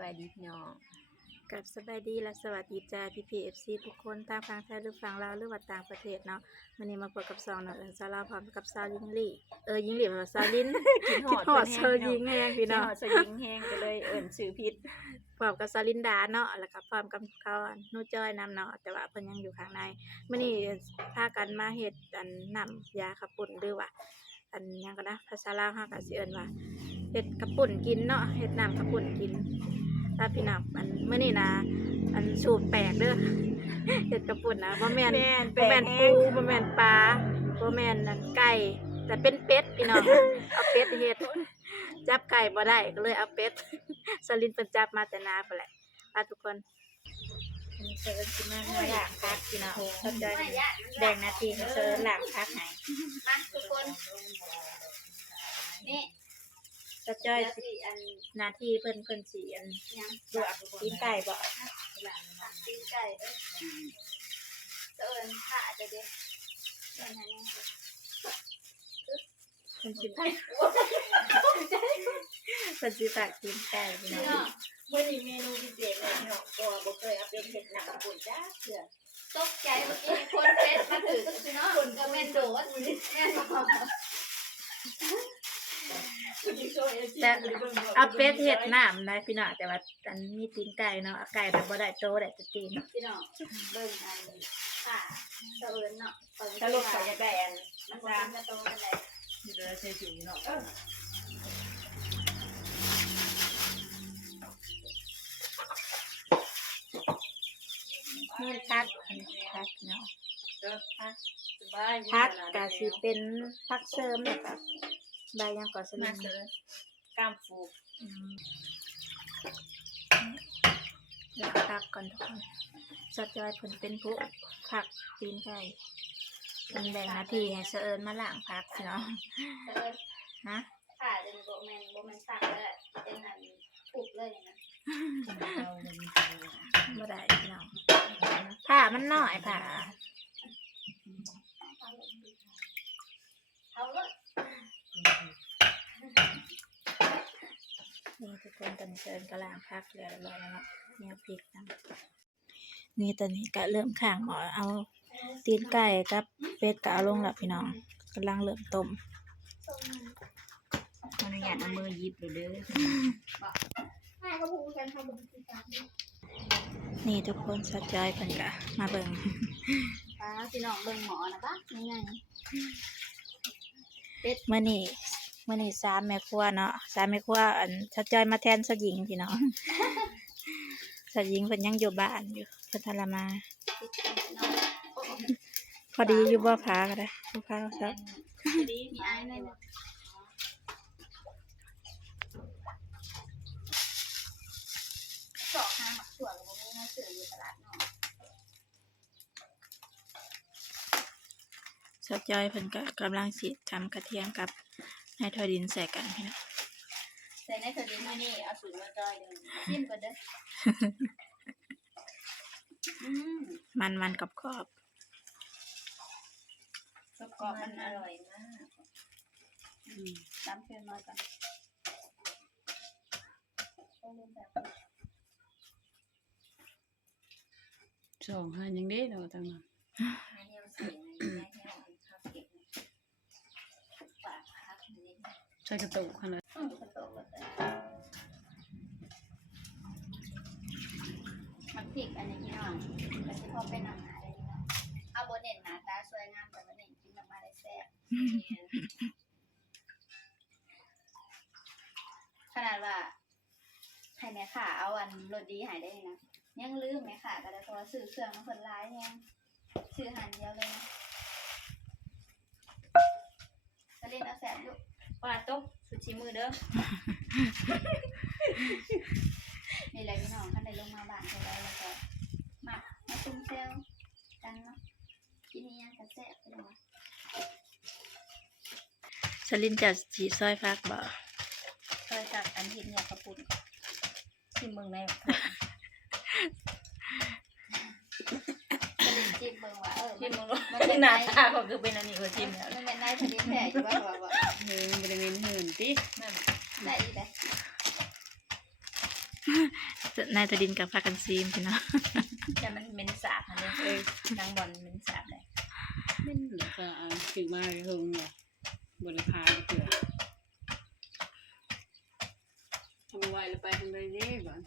บายดีพี่น้องกับสบายดีและสวัสดีจ้าพี่เอฟซีทุกคนทางฝั่งไทยหรือฝั่งลาวหรือว่าต่างประเทศเนาะวันนี้มาพบกับ2เนาะสาวลาวพร้อมกับสาวยิงลี่ยิงลี่ว่าสาวลิน กินหอด สาวยิงแฮงพี่ กิน น้อง หอดสยิงแห้งก็เลยชื่อผิด พร้อมกับสาวลินดาเนาะแล้วก็พร้อมกับเขานูจ้อยนำเนาะแต่ว่าเพิ่นยังอยู่ข้างในมื้อนี้พากันมาเฮ็ดน้ำยาขับปุ่นหรือว่าหยังก็นะภาษาลาวเฮาก็สิเอิ้นว่าเฮ็ดขับปุ่นกินเนาะเฮ็ดน้ำขับปุ่นกินถ้าพี่น้องมื้อนี้นะสูตรแปลกเด้อ เฮ็ดขับปุ่นนะบ่แม่นปูบ่แม่นปลาบ่แม่นไก่แต่เป็นเป็ดพี่น้อง เอาเป็ดเฮ็ดจับไก่บ่ได้ก็เลยเอาเป็ด สลินเพิ่นจับมาแต่นาพุ่นแหละพาทุกคนอันนี้เพิ่นสิมาล้างผักพี่น้องเข้าใจแบ่งหน้าที่ให้เพิ่นล้างผักให้มาทุกคนนี่เข้าใจสิหน้าที่เพิ่นสิยังลวกตีนไก่บ่ ตีนไก่เอิญค่ะจะเด็กเอิญให้เพิ่นสิตักตีนไก่พี่น้อง มื้อนี้เมนูพิเศษเลยพี่น้องก็บ่เคยเอาเป็นเฮ็ดหนังปุ่นจ้าเทื่อ ตกใจเมื่อกี้คนเฟซมาถึงเนาะคนก็แม่นโดดแม่นบอก แต่เอาเป็ดเฮ็ดน้ำได้พี่น้องแต่ว่ามีตีนไก่เนาะไก่น่ะบ่ได้โตได้แต่ตีน พี่น้องเบิ่งค่ะเอิญเนาะ ถ้าลูกเขาอยากได้มันบ่เป็นกระโตกันได้ นี่ก็ใช้สิเนาะนี่ผักเนาะ สบาย ผักก็สิเป็นผักเสริมแล้วก็ใบหยังก็ส มา ลิ เส ม ริมกล้ามฟู ล้างผักก่อนทุกคนสะจอยเพิ่นเป็นผู้ผักตีนไก่เพิ่นแบ่งหน้าที่ให้เสะเอิญมาล้างผักเนาะ เอิญ ฮะ ค่ะจะบ่แม่นตักเลยเป็นอันปุบเลยนะ บ่ได้พี่น้องผ้ามันน้อยผ้า เอาเลย นี่ทุกคนตอนนี้เสะเอิญก็ล้างผักเรียบร้อยแล้วเนาะเนี่ยพริกนำนี่ตอนนี้ก็เริ่มข้างหม้อเอาตีนไก่กับเป็ดก็เอาลงแล้วพี่น้องกำลังเริ่มต้ม ขออนุญาตเอามือหยิบเด้อ ให้เขาพูดกันทำบุญที่การ นี่ทุกคนสะจอยเพิ่นก็มาเบิ่ง พี่น้องเบิ่งหมอนะปะยังไง มื้อนี้3แม่ครัวเนาะ3แม่ครัวสะจอยมาแทนสะหญิงพี่น้อง สะหญิงเพิ่นยังอยู่บ้านอยู่เพิ่นทรมาพอดีอยู่บ่พาก็ได้บ่พาก็ซับ ดีมีไอ้ในสอกหาหมักถั่วแล้วก็มีให้ซื้ออยู่ตลาดเนาะ สะจอยเพิ่นก็กำลังสิทำกระเทียมกับให้ทอดินใส่กันพี่น้อง ใส่ในถั่วดินนี่เอาสูตรมาจอยเด้อชิมก่อนเด้อมันกรอบ กรอบมันอร่อยมากน้ำเค็มน้อยก่อนสองหันยังได้เราตั้งนั้น ให้เนียวเสียงให้เนียวข้าวเก็บฝากพักนิด ใส่กระตุกขนาด มันพริกอันนี้พี่น้องแต่ที่พอเป็นอาหารได้เนาะเอาโบเน่นหน้าตาสวยงามแต่โบเน่นกินออกมาได้แซ่บขนาดว่าให้แม่ค่ะเอารสดีหายได้นะยังลืมแม่ค่ะก็ได้เพราะว่าซื้อเครื่องมาคนร้ายยังซื้อหันเดียวเลยนะจะเล่นเอาแซ่บลูก ปลาต๊กสุดชีมือเด้อ นี่แหละพี่น้องท่านได้ลงมาบ้านเขาแล้วแล้วก็มาตุ้มเซลกันเนาะกินนี่ยังจะแซ่บไปเลย สลินจะสิซอยผักบ่ เคยตักอันที่เนี่ยกระปุก ชิมเมืองใน จิ้มเบิ่งว่าชิมเมือง มันเป็น ห ไง น้าตาก็คือเป็นอันนี้ก็ชิมแล้ว มันเป็นไงชนิดแท้อยู่ว่าว่า มันเป็นเงินหื่นติ ได้อีกเลย นายทดินกับพากันซีมพี่น้อง แต่มันเหม็นสาบอันนี้นางบอลเหม็นสาบเลย มันเดี๋ยวก็เอาถือมาเลยเฮงเนี่ยบนราคาเถื่อทำไว้แล้วไปทำไรเด้ก่อน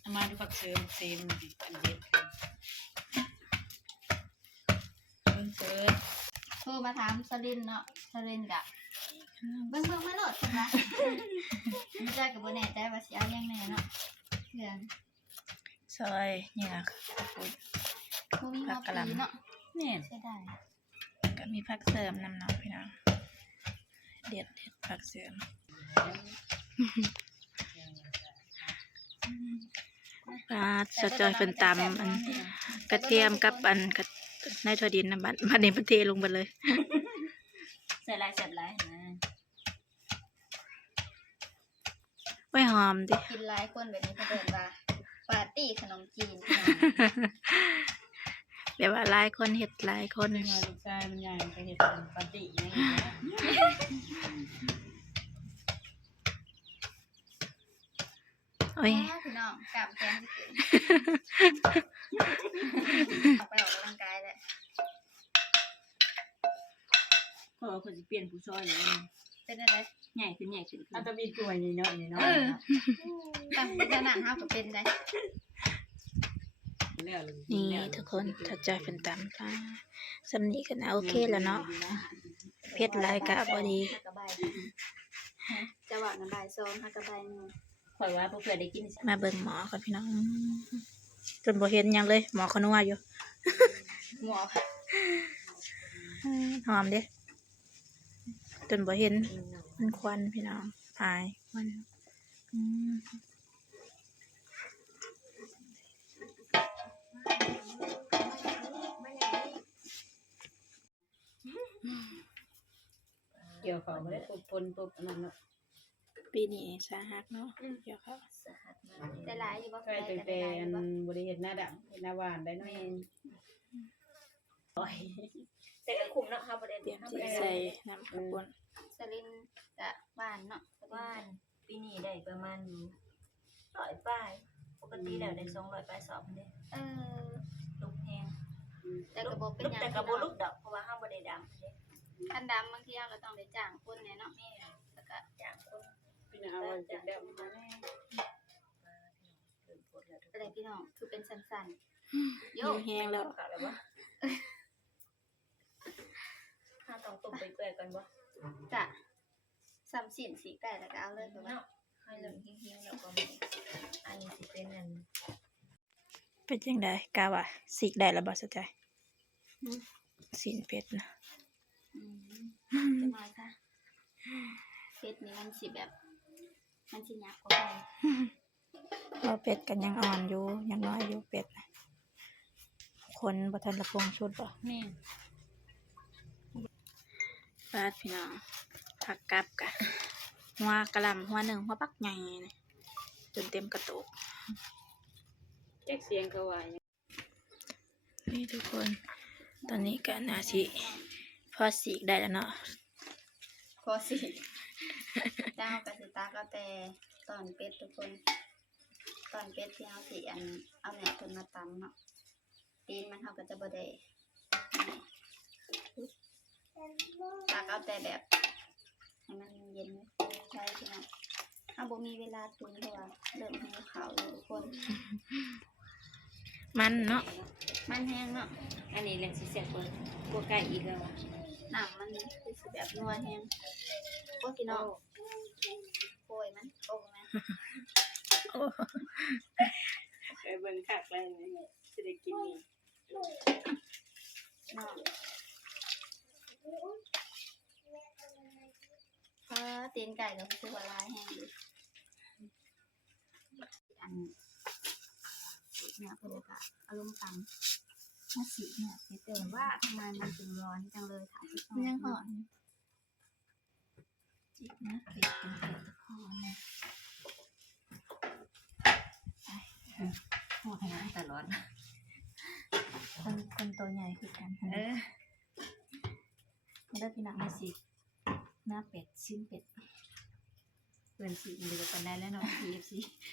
เอามาดูผักเสริมเซมดิอันเด็ดมันเสริม โทรมาถามสลินเนาะสลินกะเบิ่งมาโลดใช่ปะไม่ใช่กับโบแน่ใจว่าสิเอายังไงเนาะเพื่อน ซอยเนี่ย พวกนี้มาปีเนาะ เนี่ย ใช่ได้ ก็มีผักเสริมนำเนาะพี่น้องเด็ดผักเสริมปลาสดจอยเป็นตำอันกระเทียมกับอันกับนายทดินนะบัดนี้เทลงไปเลย ใส่ลายเสร็จลายนะ ไว้หอมดิ กินหลายคนแบบนี้เขาเดินว่าปาร์ตี้ขนมจีน แบบว่าหลายคนเห็ดหลายคน เป็นไงลูกชายมันใหญ่ไปเห็ดเป็นปาร์ตี้อย่างเงี้ย โอ้ย พี่น้องกลับแกงที่กินออกไปออกกำลังกายแหละ เพราะว่าคนจะเปลี่ยนผู้ช่วยเลย เป็นอะไร ใหญ่ขึ้นเอาตะบีตัวนี่เนาะนี่เนาะ ตั้งเป็นขนาดห้าก็เป็นได้ นี่ทุกคนถ้าจอยเป็นตำปลาสำนีกันนะโอเคแล้วเนาะเผ็ดหลายกะพอดี ฮักกระบายจะบอกน้ำบายซองฮักกระบายนึง ข่อยว่าเพื่อได้กิน มาเบิ่งหมอก่อนพี่น้องจนบ่เห็นหยังเลยหมอเขานัวอยู่ หมอ หอมเด้จนบ่เห็นมันควันพี่น้องอายควันอืม เกี่ยวเขาไม่ได้ปุ๊บปนปุ๊บนั่นเนาะ ปีนี้สาหัสเนาะเดี๋ยวเขา แต่หลายอยู่บ่ ใกล้แต่อันบริเวณหน้าดำหน้าหวานได้เนาะโอ้ย แต่ก็คุ้มเนาะเฮาบ่ได้ เตรียมสิใส่น้ำข้าวปุ้น สลินกะบ้านเนาะบ้านปีนี้ได้ประมาณ100ป้ายปกติแล้วได้200ป้ายสอบเด้ลูกแฮงแต่ก็บ่เป็นหยังแต่ก็บ่ลูกดอกเพราะว่าเฮาบ่ได้ดำเด้คันดำบางทีเฮาก็ต้องได้จ้างคนแน่เนาะแม่แล้วก็จ้างคน พี่น้าเอาจากเดิมมาแน่ อะไรพี่น้องคือเป็นสั้นๆ อยู่แห้งแล้ว ถ้าต้องต้มไปเปื่อยกันบ่ กะซ้ำสินสีไก่แล้วก็เอาเลยเนาะ ให้เริ่มหิวๆแล้วก็มีอันนี้สิเป็นอัน เป็นจังไดกะว่าสิกได้แล้วบ่สะใจสินเป็ดนะ จะมาค่ะเฟซนี้มันสิแบบมันสิยักกว่าไป เราเป็ดกันยังอ่อนอยู่ยังน้อยอยู่เป็ดนะคนบ่ทันละพงชุดบ่ แม่ ฟาดพี่น้องผักกับกะหัวกะหล่ำหัวหนึ่งหัวปักใหญ่นี่จนเต็มกระตุก แจ็คเสียงเขาว่า นี่ทุกคน ตอนนี้ก็น่าสิพอสีกได้แล้วเนาะ พอสิเจ้าก็สิตาก็แต่ตอนเป็ดทุกคนตอนเป็ดที่เอาสิอันเอาเนี่ยคนมาตำเนาะตีนมันเขาก็จะบ่ได้ตากเอาแต่แบบให้มันเย็นใช่พี่น้องถ้าบ่มีเวลาตุนเพราะว่าเริ่มหิวข้าวแล้วทุกคน มันเนาะ มันแห้งเนาะ อันนี้แหละสิเสียเปิดพวกไก่อีกแล้ว หนังมันคือสิแบบนัวแห้งโอ้พี่น้องโอยมันโอ้แม่ ไปเบิ่งคักแล้วสิได้กินนี่ น้องตีนไก่ก็คือว่าลายแห้งอยู่อันเนี่ยเพื่อนก็อารมณ์ตังถ้าสีเนี่ยเตือนว่าทำไมมันถึงร้อนจังเลยค่ะที่ มันยังหอน จิกนะติดกันติดคอเนี่ย โอ้ยแต่ร้อน คนตัวใหญ่คือกัน เออ ไม่ได้พี่น้องมาสิน้ นะเป็ดชิ้นเป็ดเพิ่นสิเหลือปานใดแล้วเนาะ KFC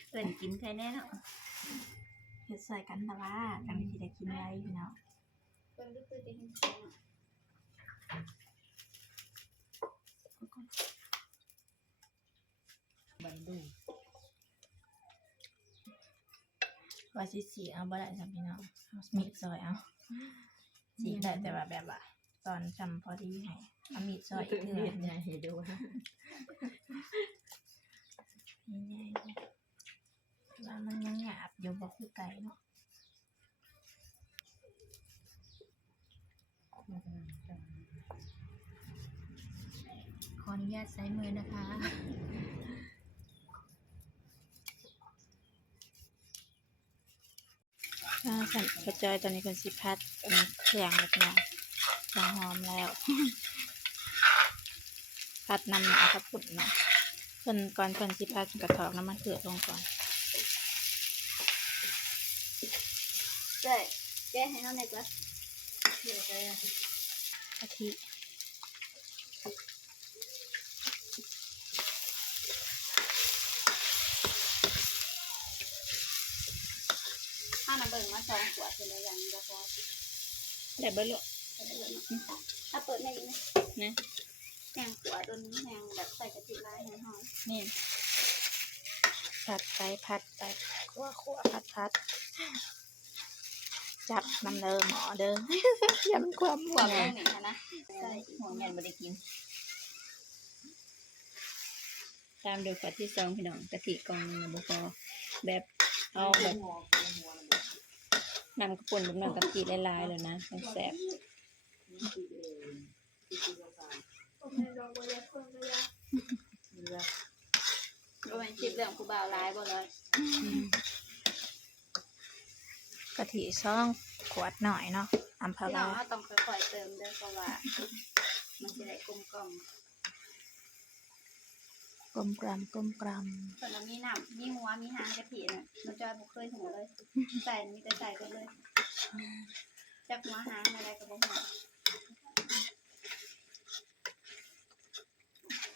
เพิ่นกินแค่แน่เนาะ เฮ็ดใส่กันแต่ว่ากันสิได้กินไว้พี่น้อง เพิ่นก็คือจะเห็นเสียงเนาะ บันดู ว่าสิสีเอาบ่ได้จ้ะพี่น้องเอามีดซอยเอาสีได้แต่ว่าแบบว่าตอนจำพอดีให้เอามีดซอยอีกเทื่อ เฮ็ดใหญ่ให้ดูฮะ นี่ไงว่ามันยังหยาบอยู่บ่คือไก่เนาะ ขออนุญาตใช้มือนะคะ สั่นกระจอยตอนนี้เพิ่นสิพัดอันนี้เครื่องแล้วพี่น้องเครื่องหอมแล้ว พัดน้ำหนาข้าวปุ้นเนาะเพิ่นก่อนเพิ่นสิพัดกระถอกน้ำมันเดือดลงก่อน ใช่แก้ให้น้องหน่อยจ้ะเดี๋ยวไปอ่ะ กะทิ ถ้าน้ำเบิ่งมา2 ขวดเป็นได้ยังบ่พอ ได้เบิดลูก ถ้าเปิดไม่อีกนะ นะ แห้งขวดจนแห้งแบบใส่กะทิร้ายให้หอม นี่ผัดไปผัดไปคั่วผัดจับน้ำเด้อหมอเด้อ อย่ามันความ ขวดแห้งนี่นะใส่หัวเงินบ่ได้กิน ตามด้วยขวดที่2พี่น้องกะทิกล่องนึงบ่พอแบบเอาแบบนำกระปุ่นแบบน้ำกะทิหลายๆเลยนะมันแซ่บ บ่แม่นคิดเรื่องผู้บ่าวร้ายบ่เลย กะทิซ่องขวดหน่อยเนาะอัมพา พี่น้ วา องเราต้องค่อยๆเติมเด้อเพราะว่ามันสิได้กลมกล่อม กลมกล่อมกลมกล่อม ส่วนเรามีน้ำมีหัวมีหางกะทิน่ะเราจอยบ่เคยหูเลย ใส่มีแต่ใส่ไปเลยจักหัวหางอะไรก็บ่ฮู้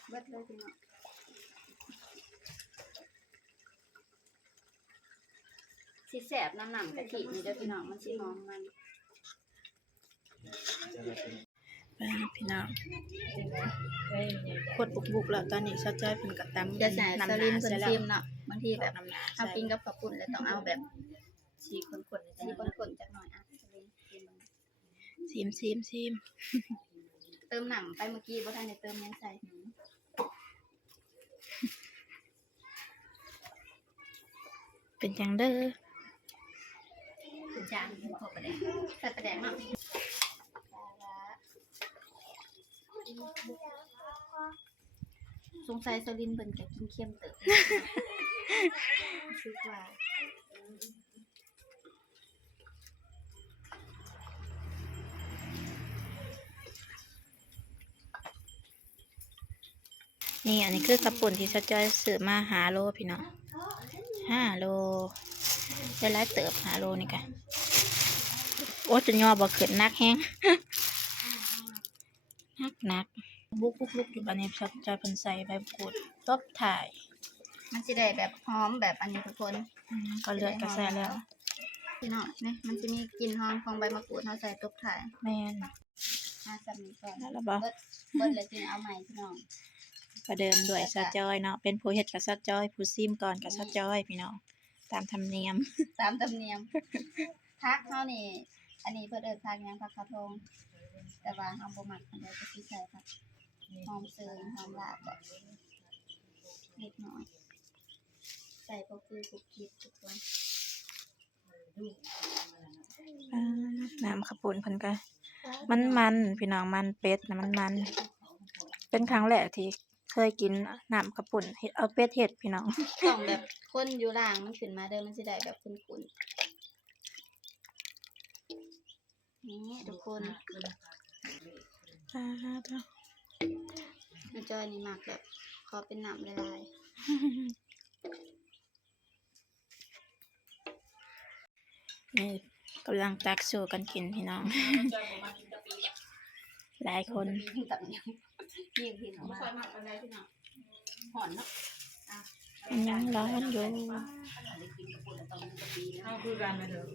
เบิดเลยพี่น้องสิแซ่บน้ำหนำกะทินี่เด้อพี่น้องมันสิหอมมัน ไปนะพี่น้องขวดบุกๆแล้วตอนนี้ซอสจ้อยเพิ่นก็ตำ จะใส่ส น้ำห ลิ นาน เพิ่น ใส่แล้ว ซิมเนาะบางทีแบบ น้ำหนา เอา ใส่ กินกับข้าวปุ้นแล้วต้องเอาแบบ ชีคนๆ สีข้นๆจักหน่อยอ่ะสลินซิม ซิม เติมหนังไปเมื่อกี้บ่ทันได้เติมยังใส่ เป็นจังเด้อ เป็นจานขอประแดงใส่ประแดงเนาะสงสัยสลินเพิ่นก็กินเค็มเติบคิดว่า นี่อันนี้คือกระปุ่นที่ซอสจ้อยซื้อมา5 โลพี่น้อง5 โลได้หลายเติบ5 โลนี่ค่ะโอ้จนย่อบ่ขึ้นนักแฮง นักบุกอยู่บัดนี้ซอสจ้อยเพิ่นใส่ใบมะกรูดตบถ่าย มันสิได้แบบหอมแบบอันนี้ทุกคน ก็เลือดก็ใส่แล้ว พี่น้องนี่มันจะมีกลิ่นหอมของใบมะกรูดเฮาใส่ตบถ่าย แม่น สับนี้ก่อน แล้วบ่ เบิดเลยจึงเอาใหม่พี่น้อง ประเดิมด้วยซอสจ้อยเนาะเป็นผู้เฮ็ดกับซอสจ้อยผู้ซิมก่อนกับซอสจ้อยพี่น้องตามธรรมเนียม ตามธรรมเนียมพักเฮานี่ อันนี้เพิ่นเอิ้นพักหยังพักกระทงแต่ว่าเฮาบ่มักอันใดก็สิใส่ผักหอมเสริมหอมลาบแบบเล็กน้อยใส่พวกคือกุกกิ๊บทุกคน น้ำข้าวปุ้นเพิ่นก็มันพี่น้องมันเป็ดนะมันเป็นครั้งแรกที่เคยกินน้ำข้าวปุ้นเฮ็ดเอาเป็ดเฮ็ดพี่น้อง ต้องแบบคนอยู่ล่างมันขึ้นมาเด้อมันสิได้แบบขุ่นๆนี่ทุกคนน้าจอยนี่มักแบบขอเป็นน้ำละลาย นี่กำลังตักสู่กันกินพี่น้อง หลายคน ยิ่งพี่น้อง บ่ มา ค่อยมักปานใดพี่น้อง ห่อนเนาะ ยังร้อนอยู่ ได้กินกับปุ่นแล้วต้องกะปินะ เอาคือกันมาเถอะ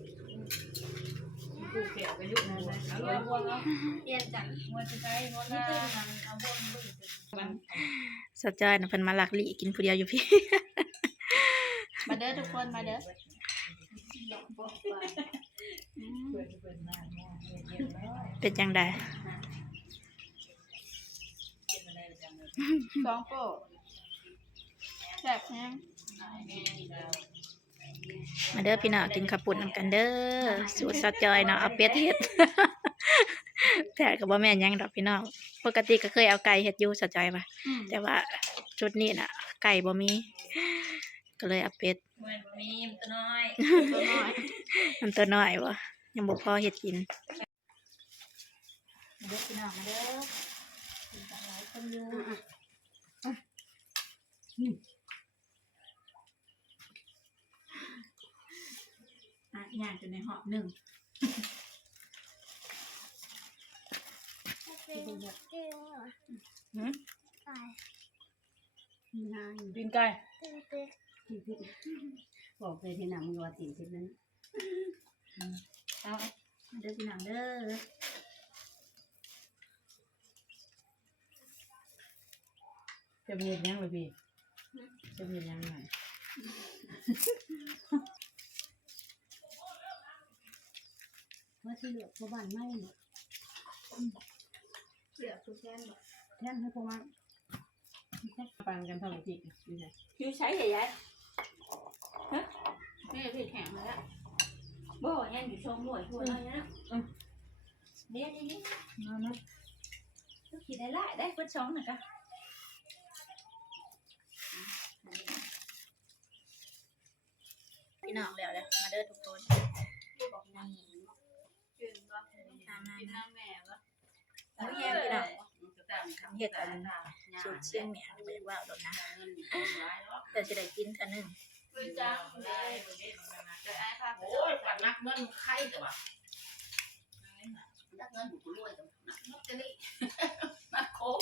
กูเปียกไปยุคนั้นเลยเอา เอา เอา บ่เนาะเปลี่ยนกัน หัวจะใช้หัว นี่ ละ คือมันเอาบ่มึง มัน สะจอยน่ะเพิ่นมาหลักหลีกินผู้เดียวอยู่พี่ มาเด้อทุกคนมาเด้อ บ่ว่า เปิดมาเย็นๆแล้ว เป็นจังได สองโป้แซ่บแฮง มาเด้อพี่น้องกินข้าวปุ้นนำกันเด้อสูตรสะจอยเนาะเอาเป็ดเฮ็ด แต่ก็บ่แม่นหยังดอกพี่น้องปกติก็เคยเอาไก่เฮ็ดอยู่สะจอยป่ะแต่ว่าชุดนี้น่ะ ไก่บ่มี ก็เลยเอาเป็ด เหมือนมีมันตัวน้อย ตัวน้อย มันตัวน้อยบ่ยังบ่พอเฮ็ดกิน มาเด้อพี่น้องมาเด้อกินกันหลายคนอยู่ ย่างอยู่ในหอบหนึ่ง ง่าย กินไก่ บอกเลยที่หนังมันว่าติ่งทิศนั้นเอามาเด้อพี่น้องเด้อ จะมียังเลยพี่จะมียังไง ว่าที่เหลือพวกบ้านไม่เนี่ย เสือทุกแค่บ่ แทนให้พวกมัน ปันกันเท่าไหร่พี่ดูสิ อยู่ใช้ใหญ่ๆฮะนี่พี่แข็งมาแล้วบ่ยังอยู่ชมหน่วยทั่วน้อยนะเนี่ยนี่ มามา ก็คิดได้หลายได้เพิ่นช่องน่ะกะ พี่น้องแล้วเลยมาเด้อทุกคน บอกนี่กินบ่ ตามนั้น กิน นะ น้ำแม่บ่ เอาแยงพี่น้องเฮ็ดอันสูตรเชียงเหนียงบ่อยากว่าเอาดอกนะแต่สิได้กินเท่านึง เพิ่นจ้าเลยแต่อ้ายพาไป โอ้ยปัดนักเงินใครแต่ว่านักเงินบุกรวยแต่นักนักจะนี่นักโคม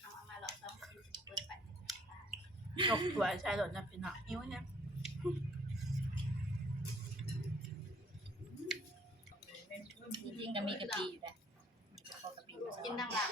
เอามาหลอกต้องคิดเปิดไป ตกสวยใส่ดอกนะพี่น้องหิวแฮะ จริงๆก็มีกะปิอยู่นะกินดังหลัง